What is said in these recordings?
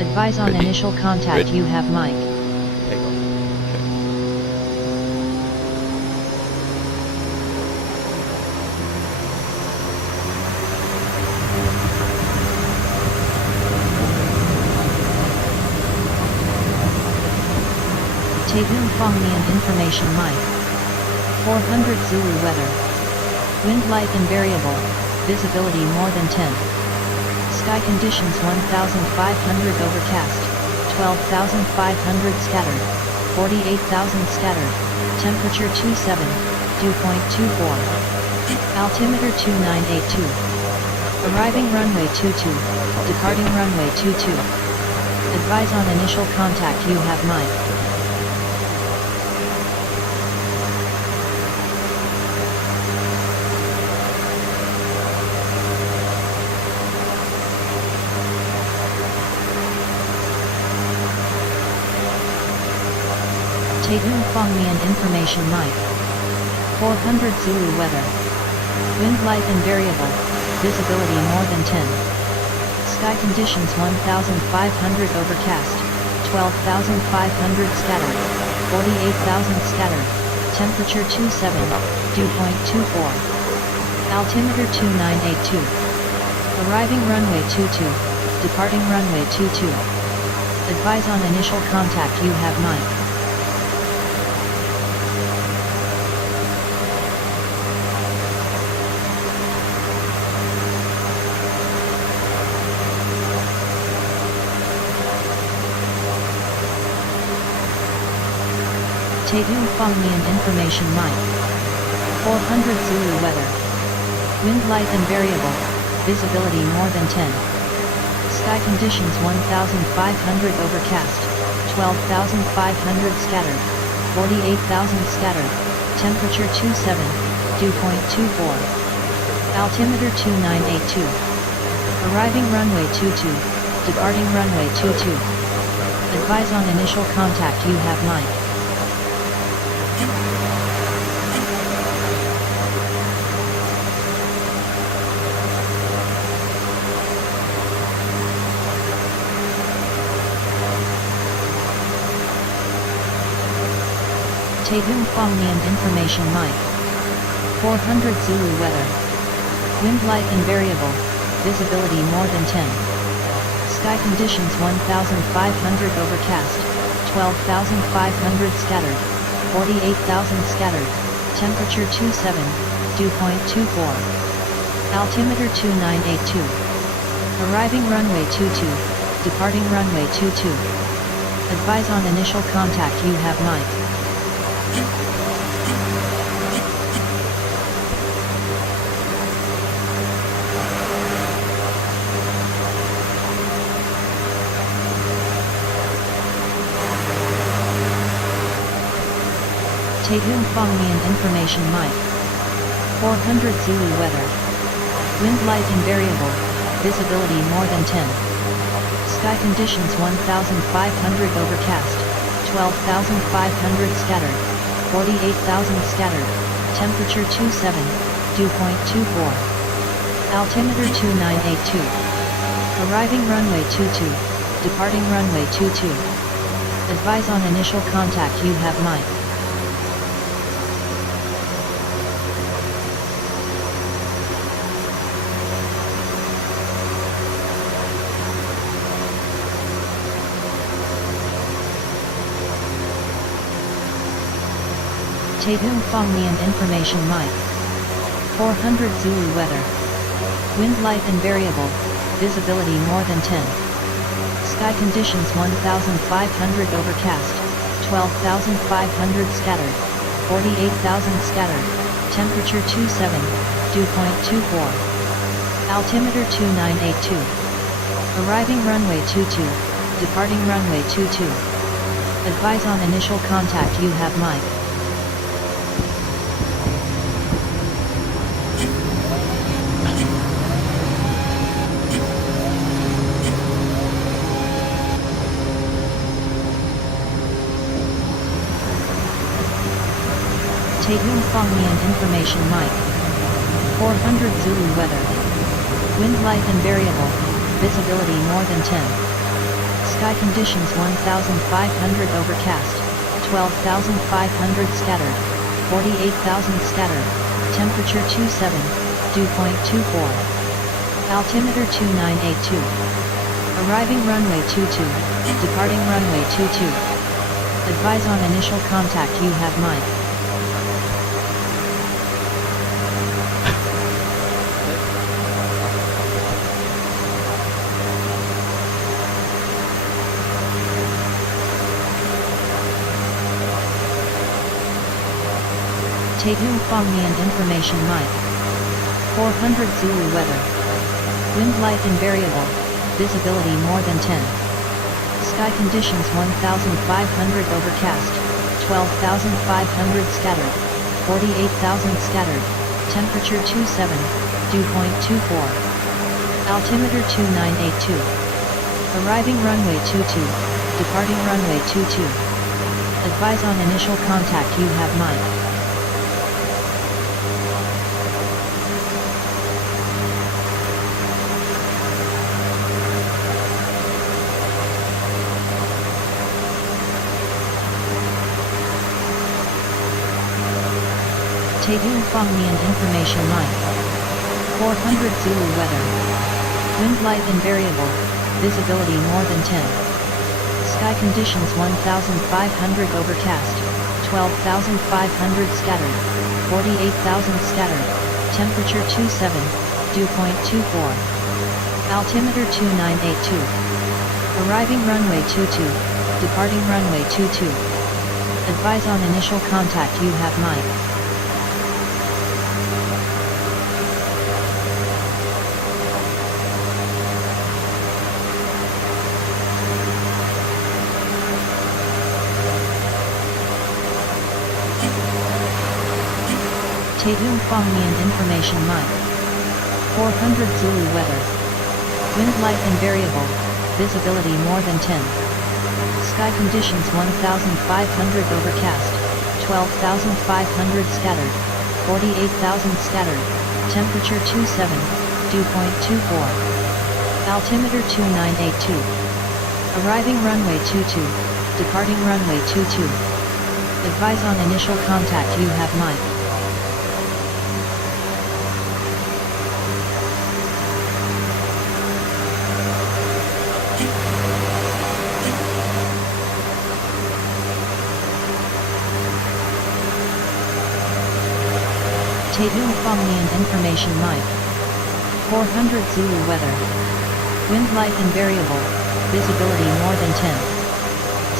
Advise on Ready? initial contact. Ready? You have mic. Take off. Taehoon Fongmian information mic. 400 Zulu weather. Wind light and variable, visibility more than 10. Sky conditions 1,500 overcast, 12,500 scattered, 48,000 scattered, temperature 27, dew point 24. Altimeter 2982. Arriving runway 22, departing runway 22. Advise on initial contact. You have mic. Taehoon Fongmian information mic. 400 Zulu weather. Wind light and variable, visibility more than 10. Sky conditions 1,500 overcast, 12,500 scattered, 48,000 scattered, temperature 27, dew point 24. Altimeter 2982. Arriving runway 22, departing runway 22. Advise on initial contact. You have mic. Taehoon Fongmian information mic. 400 Zulu weather. Wind light and variable, visibility more than 10. Sky conditions 1,500 overcast, 12,500 scattered, 48,000 scattered, temperature 27, dew point 24. Altimeter 2982. Arriving runway 22, departing runway 22. Advise on initial contact. You have mic. Taehoon Fongmian information mic. 400 Zulu weather. Wind light and variable, visibility more than 10. Sky conditions 1,500 overcast, 12,500 scattered, 48,000 scattered, temperature 27, dew point 24. Altimeter 2982. Arriving runway 22, departing runway 22. Advise on initial contact. You have mic. Taehoon Fongmian information mic. 400 Zulu weather. Wind light and variable, visibility more than 10. Sky conditions 1,500 overcast, 12,500 scattered, 48,000 scattered, temperature 27, dew point 24. Altimeter 2982. Arriving runway 22, departing runway 22. Advise on initial contact. You have mic. Taehoon Fongmian information mic. 400 Zulu weather. Wind light and variable, visibility more than 10. Sky conditions 1,500 overcast, 12,500 scattered, 48,000 scattered, temperature 27, dew point 24. Altimeter 2982. Arriving runway 22, departing runway 22. Advise on initial contact. You have mic. Taehoon Fongmian information mic. 400 Zulu weather. Wind light and variable, visibility more than 10. Sky conditions 1500 overcast, 12,500 scattered, 48,000 scattered, temperature 27, dew point 24. Altimeter 2982. Arriving runway 22, departing runway 22. Advise on initial contact you have Mike. Taehyung Phongmian information Mike. 400 Zulu weather. Wind light and variable, visibility more than 10. Sky conditions 1500 overcast, 12,500 scattered, 48,000 scattered, temperature 27, dew point 24. Altimeter 2982. Arriving runway 22, departing runway 22. Advise on initial contact you have Mike. Taehyung Phongmian information Mike. 400 Zulu weather. Wind light and variable, visibility more than 10. Sky conditions 1500 overcast, 12,500 scattered, 48,000 scattered, temperature 27, dew point 24. Altimeter 2982. Arriving runway 22, departing runway 22. Advise on initial contact you have Mike. Taehyung Phongmian information Mike. 400 Zulu weather. Wind light and variable, visibility more than 10. Sky conditions 1500 overcast, 12,500 scattered, 48,000 scattered, temperature 27, dew point 24. Altimeter 2982. Arriving runway 22, departing runway 22. Advise on initial contact you have Mike. Taehyung Phongmian information Mike. 400 Zulu weather. Wind light and variable, visibility more than 10.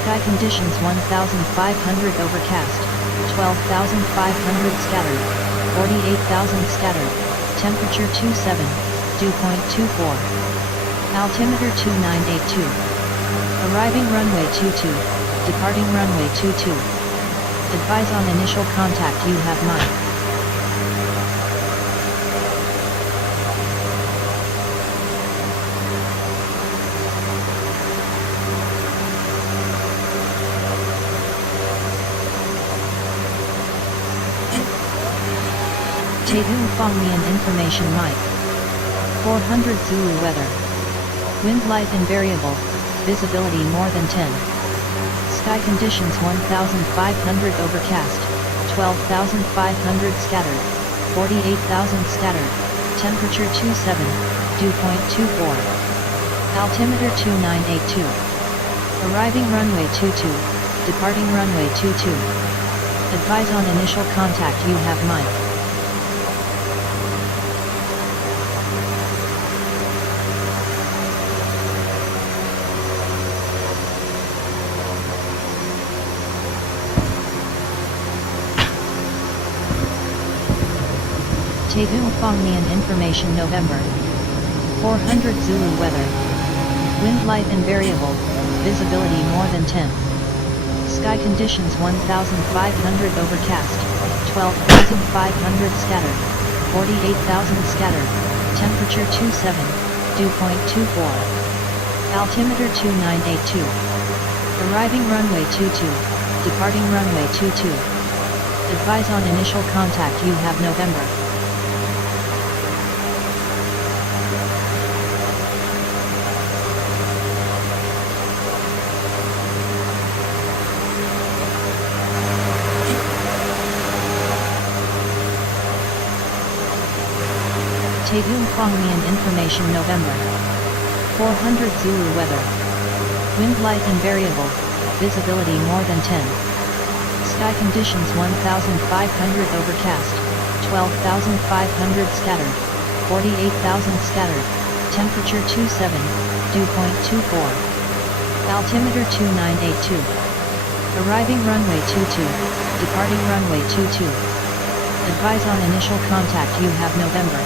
Sky conditions 1500 overcast, 12,500 scattered, 48,000 scattered, temperature 27, dew point 24. Altimeter 2982. Arriving runway 22, departing runway 22. Advise on initial contact you have Mike. Taehyung Phongmian information Mike. 400 Zulu weather. Wind light and variable, visibility more than 10. Sky conditions 1500 overcast, 12,500 scattered, 48,000 scattered, temperature 27, dew point 24. Altimeter 2982. Arriving runway 22, departing runway 22. Advise on initial contact you have Mike. Taehyung Phongmian information November. 400 Zulu weather. Wind light and variable, visibility more than 10. Sky conditions 1500 overcast, 12,500 scattered, 48,000 scattered, temperature 27, dew point 24. Altimeter 2982. Arriving runway 22, departing runway 22. Advise on initial contact you have November. Taegeum Kwangmian information November. 400 Zulu weather. Wind light and variable, visibility more than 10. Sky conditions 1500 overcast, 12,500 scattered, 48,000 scattered, temperature 27, dew point 24. Altimeter 2982. Arriving runway 22, departing runway 22. Advise on initial contact you have November.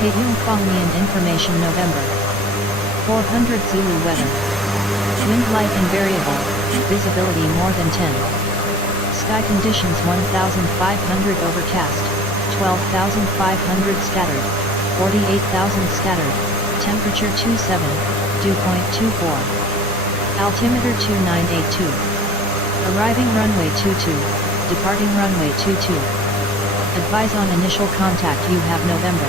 Taegeum Kwangmian information November. 400 Zulu weather. Wind light and variable, visibility more than 10. Sky conditions 1500 overcast, 12,500 scattered, 48,000 scattered, temperature 27, dew point 24. Altimeter 2982. Arriving runway 22, departing runway 22. Advise on initial contact you have November.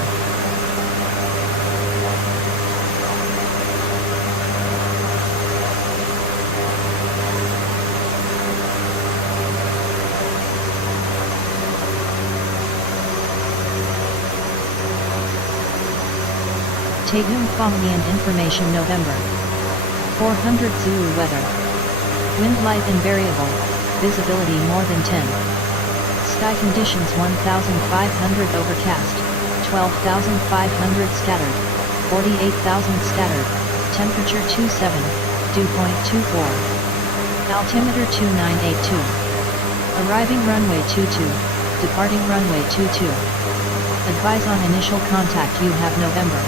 Taegeum Kwangmian information November. 400 Zulu weather. Wind light and variable, visibility more than 10. Sky conditions 1500 overcast, 12,500 scattered, 48,000 scattered, temperature 27, dew point 24. Altimeter 2982. Arriving runway 22, departing runway 22. Advise on initial contact you have November.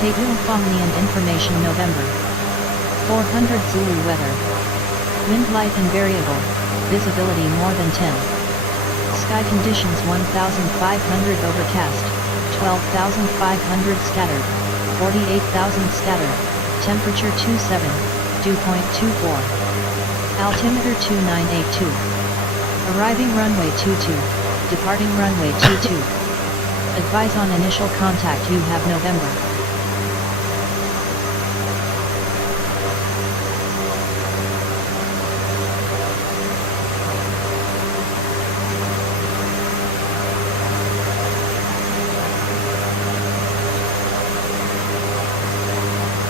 Taegeum Kwangmian information November. 400 Zulu weather. Wind light and variable, visibility more than 10. Sky conditions 1500 overcast, 12,500 scattered, 48,000 scattered, temperature 27, dew point 24. Altimeter 2982. Arriving runway 22, departing runway 22. Advise on initial contact you have November.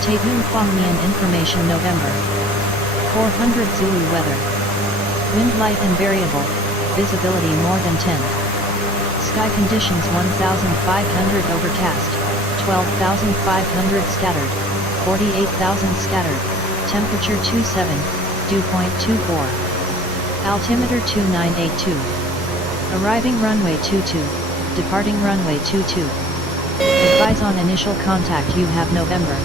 Taegeum Kwangmian information November. 400 Zulu weather. Wind light and variable, visibility more than 10. Sky conditions 1500 overcast, 12,500 scattered, 48,000 scattered, temperature 27, dew point 24. Altimeter 2982. Arriving runway 22, departing runway 22. Advise on initial contact you have November.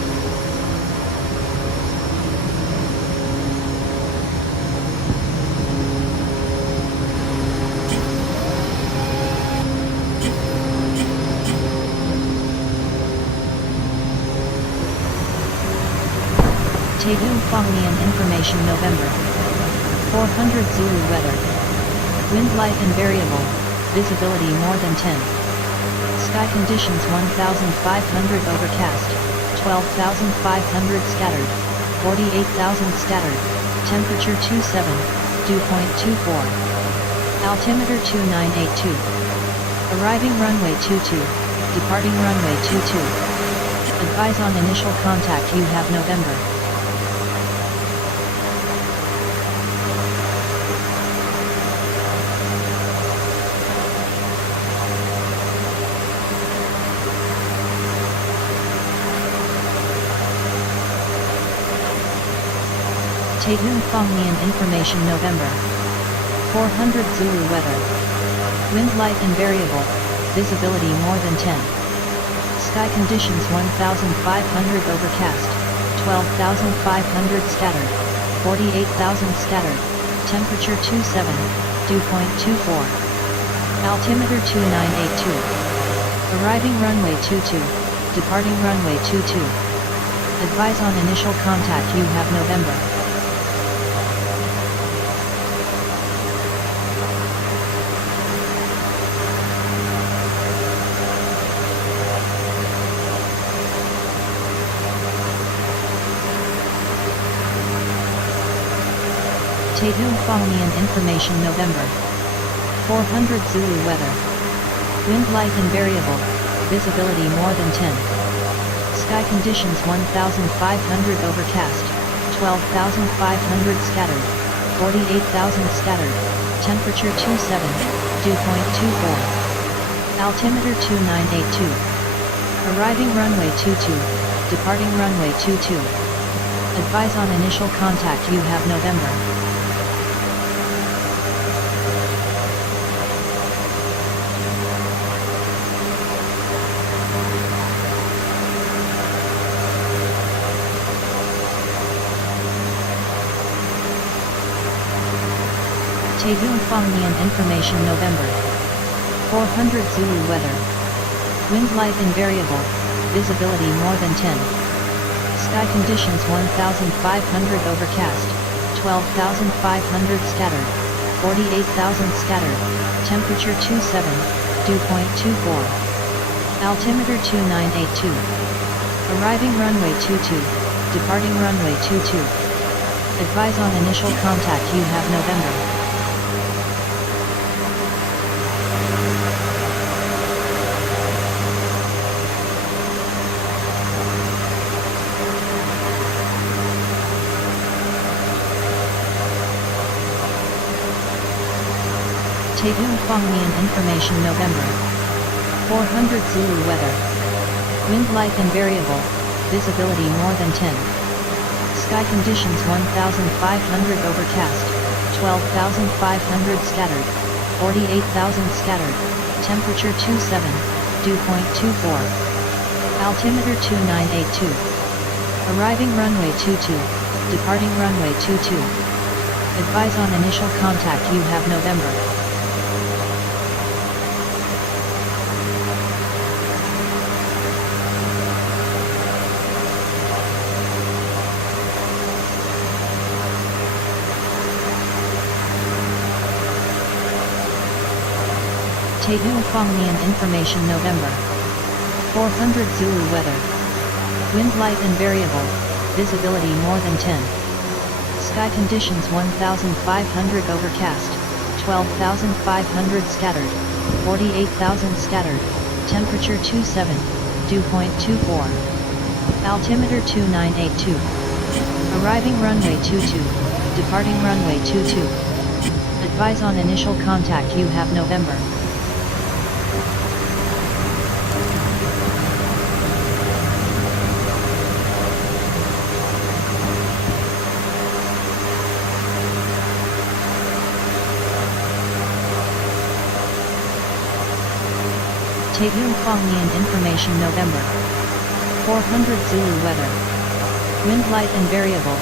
Taegeum Kwangmian information November. 400 Zulu weather. Wind light and variable, visibility more than 10. Sky conditions 1500 overcast, 12,500 scattered, 48,000 scattered, temperature 27, dew point 24. Altimeter 2982. Arriving runway 22, departing runway 22. Advise on initial contact you have November. Taehoon Phongnian Information November. 400 Zulu weather. Wind light and variable, visibility more than 10. Sky conditions 1500 overcast, 12,500 scattered, 48,000 scattered, temperature 27, dew point 24. Altimeter 2982. Arriving runway 22, departing runway 22. Advise on initial contact you have November. Taehoon Phongnian Information November. 400 Zulu weather. Wind light and variable, visibility more than 10. Sky conditions 1500 overcast, 12,500 scattered, 48,000 scattered, temperature 27, dew point 24. Altimeter 2982. Arriving runway 22, departing runway 22. Advise on initial contact you have November. Taehoon Phongnian Information November. 400 Zulu weather. Wind light and variable, visibility more than 10. Sky conditions 1500 overcast, 12,500 scattered, 48,000 scattered, temperature 27, dew point 24. Altimeter 2982. Arriving runway 22, departing runway 22. Advise on initial contact you have November. Taehoon Phongnian Information November. 400 Zulu weather. Wind light and variable, visibility more than 10. Sky conditions 1500 overcast, 12,500 scattered, 48,000 scattered, temperature 27, dew point 24. Altimeter 2982. Arriving runway 22, departing runway 22. Advise on initial contact you have November. Taehoon Phongnian Information November. 400 Zulu weather. Wind light and variable, visibility more than 10. Sky conditions 1500 overcast, 12,500 scattered, 48,000 scattered, temperature 27, dew point 24. Altimeter 2982. Arriving runway 22, departing runway 22. Advise on initial contact you have November. Taehoon Phongnian Information November. 400 Zulu weather. Wind light and variable,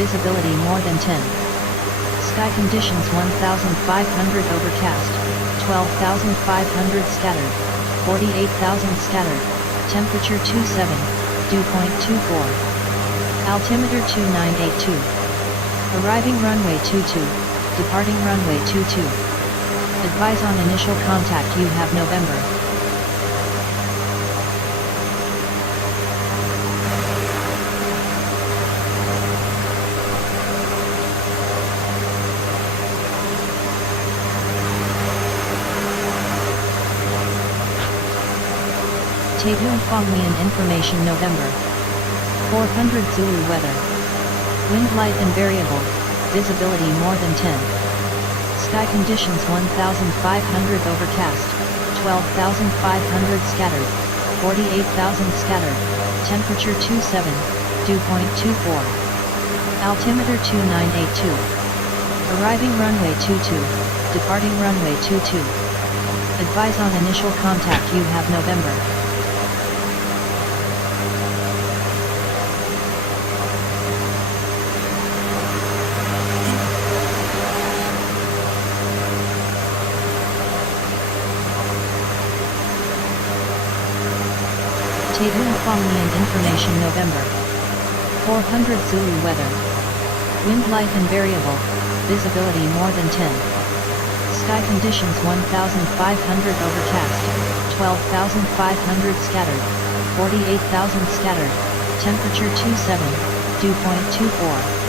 visibility more than 10. Sky conditions 1500 overcast, 12,500 scattered, 48,000 scattered, temperature 27, dew point 24. Altimeter 2982. Arriving runway 22, departing runway 22. Advise on initial contact you have November. Taehoon Phongnian Information November. 400 Zulu weather. Wind light and variable, visibility more than 10. Sky conditions 1500 overcast, 12,500 scattered, 48,000 scattered, temperature 27, dew point 24. Altimeter 2982. Arriving runway 22, departing runway 22. Advise on initial contact, you have November. Tadun Kwangmian information November. 400 Zulu weather. Wind light and variable, visibility more than 10. Sky conditions 1,500 overcast, 12,500 scattered, 48,000 scattered, temperature 27, dew point 24.